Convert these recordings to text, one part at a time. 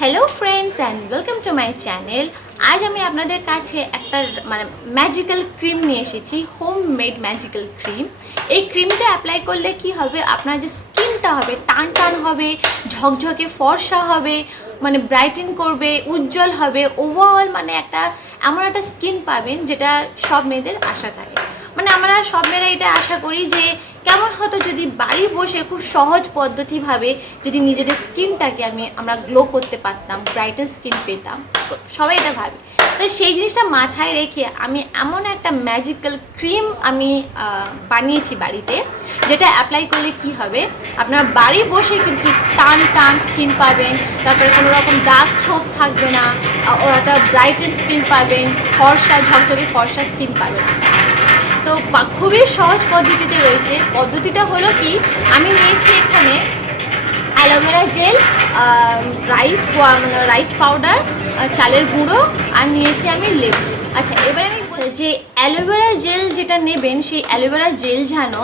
Hello friends and welcome to my channel. आज আমি আপনাদের কাছে একটা ম্যাজিক্যাল ক্রিম নিয়ে এসেছি, হোমমেড ম্যাজিক্যাল ক্রিম। এই ক্রিমটা অ্যাপ্লাই করলে কি হবে, আপনার যে স্কিনটা হবে টান টান হবে, ঝকঝকে ফর্সা হবে, ব্রাইটেন করবে, উজ্জ্বল হবে, ওভারঅল একটা এমন একটা স্কিন পাবেন যেটা সব মেয়েদের আশা থাকে। আমরা সব মেয়েরা এটা আশা করি যে কেমন হতো যদি বাড়ি বসে খুব সহজ পদ্ধতিভাবে যদি নিজেদের স্কিনটাকে আমরা গ্লো করতে পারতাম, ব্রাইটার স্কিন পেতাম, সবাই এটা ভাবে। তো সেই জিনিসটা মাথায় রেখে আমি এমন একটা ম্যাজিক্যাল ক্রিম বানিয়েছি বাড়িতে, যেটা অ্যাপ্লাই করলে কি হবে, আপনার বাড়ি বসে কিন্তু টান টান স্কিন পাবেন, তারপরে কোনো রকম দাগ ছোপ থাকবে না, একটা ব্রাইটেন স্কিন পাবেন, ফর্সা ঝকঝকে ফর্সা স্কিন পাবেন। তো খুবই সহজ পদ্ধতিতে রয়েছে। পদ্ধতিটা হলো কি, আমি নিয়েছি এখানে অ্যালোভেরা জেল, রাইস পাউডার, চালের গুঁড়ো, আর নিয়েছি আমি লেবু। আচ্ছা, এবার আমি যে অ্যালোভেরা জেল যেটা নেবেন, সেই অ্যালোভেরা জেল যেন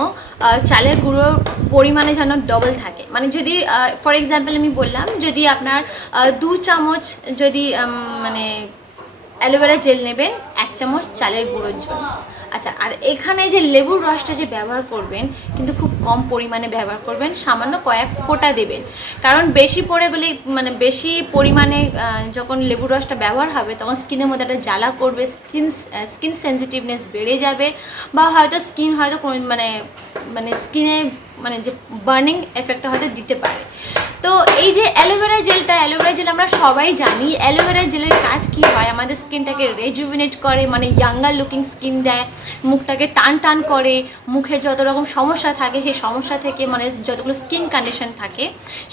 চালের গুঁড়োর পরিমাণে যেন ডবল থাকে। যদি ফর এক্সাম্পল আমি বললাম, যদি আপনার 2 চামচ যদি অ্যালোভেরা জেল নেবেন 1 চামচ চালের গুঁড়োর জন্য। আচ্ছা, আর এখানে যে লেবুর রসটা যে ব্যবহার করবেন কিন্তু খুব কম পরিমাণে ব্যবহার করবেন, সামান্য কয়েক ফোঁটা দেবেন। কারণ বেশি পড়ে গেলে বেশি পরিমাণে যখন লেবুর রসটা ব্যবহার হবে তখন স্কিনের মধ্যে একটা জ্বালা করবে, স্কিন সেন্সিটিভনেস বেড়ে যাবে, বা হয়তো স্কিন হয়তো স্কিনে যে বার্নিং এফেক্টটা হয়তো দিতে পারে। তো এই যে অ্যালোভেরা জেল আমরা সবাই জানি। অ্যালোভেরা জেলের কাজ কি হয়, আমাদের স্কিনটাকে রেজুভিনেট করে, ইয়াঙ্গার লুকিং স্কিন দেয়, মুখটাকে টান টান করে, মুখে যত রকম সমস্যা থাকে সেই সমস্যা থেকে যতগুলো স্কিন কন্ডিশন থাকে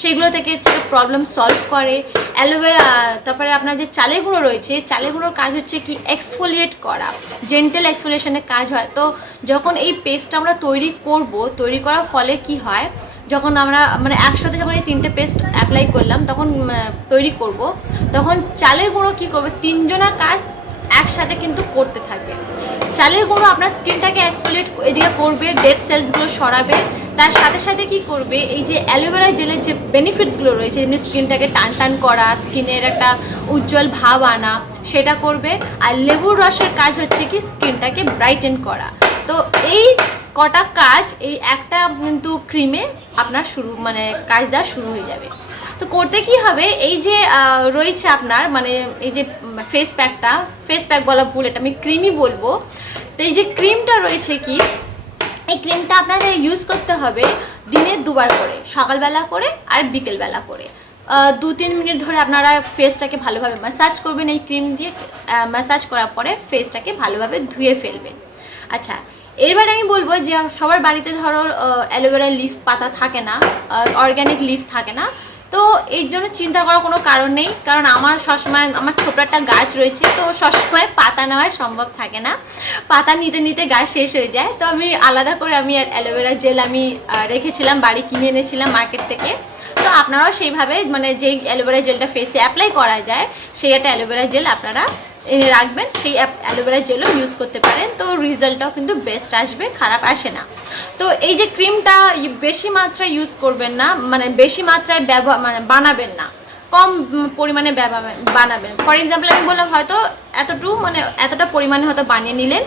সেগুলো থেকে প্রবলেম সলভ করে অ্যালোভেরা। তারপরে আপনার যে চালের গুঁড়ো রয়েছে, চালের গুঁড়োর কাজ হচ্ছে কি এক্সফোলিয়েট করা, জেন্টাল এক্সফোলিয়েশনের কাজ হয়। তো যখন এই পেস্টটা আমরা তৈরি করার ফলে কি হয়, যখন আমরা একসাথে যখন এই 3টে পেস্ট অ্যাপ্লাই করলাম তখন তৈরি করব, তখন চালের গুঁড়ো কী করবে, 3 জনের কাজ একসাথে কিন্তু করতে থাকবে। চালের গুঁড়ো আপনার স্কিনটাকে এক্সফোলিয়েট এদিকে করবে, ডেড সেলসগুলো সরাবে, তার সাথে সাথে কি করবে, এই যে অ্যালোভেরা জেলের যে বেনিফিটসগুলো রয়েছে, যেমনি স্কিনটাকে টান টান করা, স্কিনের একটা উজ্জ্বল ভাব আনা, সেটা করবে। আর লেবুর রসের কাজ হচ্ছে কি স্কিনটাকে ব্রাইটেন করা। তো এই কটা কাজ এই একটা কিন্তু ক্রিমে আপনার কাজ দেওয়া শুরু হয়ে যাবে। তো করতে কি হবে, এই যে রয়েছে আপনার এই যে ফেস প্যাক বলা ভুল, এটা আমি ক্রিমই বলবো। তো এই যে ক্রিমটা রয়েছে কি, এই ক্রিমটা আপনাদের ইউজ করতে হবে দিনে 2 বার করে, সকালবেলা করে আর বিকেলবেলা করে। 2-3 মিনিট ধরে আপনারা ফেসটাকে ভালোভাবে ম্যাসাজ করবেন। এই ক্রিম দিয়ে ম্যাসাজ করার পরে ফেসটাকে ভালোভাবে ধুয়ে ফেলবেন। আচ্ছা, এবার আমি বলবো যে সবার বাড়িতে ধরো অ্যালোভেরা লিফ পাতা থাকে না, অর্গ্যানিক লিফ থাকে না, তো এর জন্য চিন্তা করার কোনো কারণ নেই। কারণ আমার সবসময় আমার ছোটো একটা গাছ রয়েছে, তো সবসময় পাতা নেওয়া সম্ভব থাকে না, পাতা নিতে নিতে গাছ শেষ হয়ে যায়। তো আমি আলাদা করে অ্যালোভেরা জেল রেখেছিলাম, বাড়ি কিনে এনেছিলাম মার্কেট থেকে। তো আপনারাও সেইভাবে যেই অ্যালোভেরা জেলটা ফেসে অ্যাপ্লাই করা যায় সেই একটা অ্যালোভেরা জেল আপনারা এনে রাখবেন, সেই অ্যালোভেরা জেলও ইউজ করতে পারেন। তো রেজাল্টটাও কিন্তু বেস্ট আসবে, খারাপ আসে না। তো এই যে ক্রিমটা বেশি মাত্রায় ইউজ করবেন না, বেশি মাত্রায় বানাবেন না, কম পরিমাণে বানাবেন। ফর এক্সাম্পল আমি বললাম হয়তো এতটা পরিমাণে হয়তো বানিয়ে নিলেন,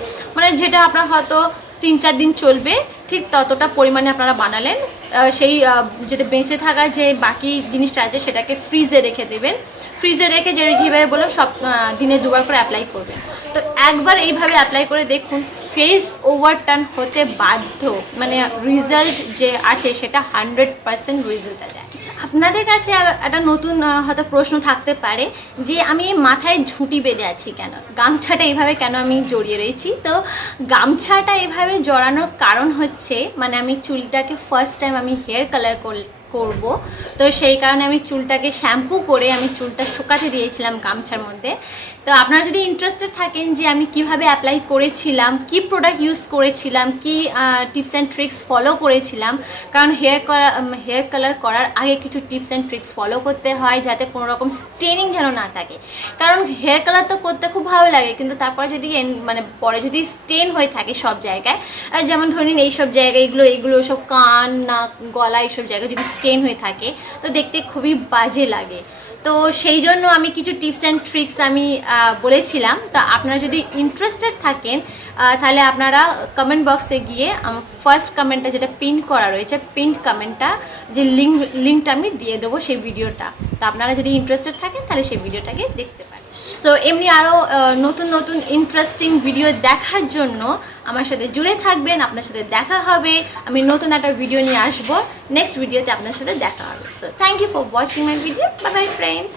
যেটা আপনার হয়তো 3-4 দিন চলবে, ঠিক ততটা পরিমাণে আপনারা বানালেন। সেই যেটা বেঁচে থাকা যে বাকি জিনিসটা আছে সেটাকে ফ্রিজে রেখে দেবেন। ফ্রিজে রেখে যেভাবে বললাম সব দিনে 2 বার করে অ্যাপ্লাই করবেন। তো একবার এইভাবে অ্যাপ্লাই করে দেখুন, ফেস ওভারটার্ন হতে বাধ্য, রেজাল্ট যে আছে সেটা 100% রেজাল্ট দেয়। আপনাদের কাছে একটা নতুন হয়তো প্রশ্ন থাকতে পারে যে আমি মাথায় ঝুঁটি বেঁধে আছি কেন, গামছাটা এইভাবে কেন আমি জড়িয়ে রয়েছি। তো গামছাটা এভাবে জড়ানোর কারণ হচ্ছে আমি চুলটাকে ফার্স্ট টাইম আমি হেয়ার কালার করব, তো সেই কারণে আমি চুলটাকে শ্যাম্পু করে আমি চুলটা শুকাতে দিয়েছিলাম গামছার মধ্যে। তো আপনারা যদি ইন্টারেস্টেড থাকেন যে আমি কিভাবে অ্যাপ্লাই করেছিলাম, কি প্রোডাক্ট ইউজ করেছিলাম, কি টিপস অ্যান্ড ট্রিক্স ফলো করেছিলাম, কারণ হেয়ার কালার করার আগে কিছু টিপস অ্যান্ড ট্রিক্স ফলো করতে হয় যাতে কোনো রকম স্টেনিং যেন না থাকে। কারণ হেয়ার কালার তো করতে খুব ভালো লাগে, কিন্তু তারপরে যদি পরে যদি স্টেন হয়ে থাকে সব জায়গায়, যেমন ধরুন এইসব জায়গায় এইগুলো সব কান, নাক, গলা, এইসব জায়গায় যদি স্টেন হয়ে থাকে তো দেখতে খুবই বাজে লাগে। তো সেই জন্য আমি কিছু টিপস অ্যান্ড ট্রিক্স আমি বলেছিলাম। তো আপনারা যদি ইন্টারেস্টেড থাকেন তাহলে আপনারা কমেন্ট বক্সে গিয়ে আমার ফার্স্ট কমেন্টটা যেটা পিন করা রয়েছে, পিন কমেন্টটা যে লিঙ্কটা আমি দিয়ে দেবো সেই ভিডিওটা। তো আপনারা যদি ইন্টারেস্টেড থাকেন তাহলে সেই ভিডিওটাকে দেখতে পারেন। তো এমনি আরও নতুন নতুন ইন্টারেস্টিং ভিডিও দেখার জন্য আমার সাথে জুড়ে থাকবেন। আপনার সাথে দেখা হবে, আমি নতুন একটা ভিডিও নিয়ে আসবো। নেক্সট ভিডিওতে আপনার সাথে দেখা হবে। So thank you for watching my video. Bye bye friends.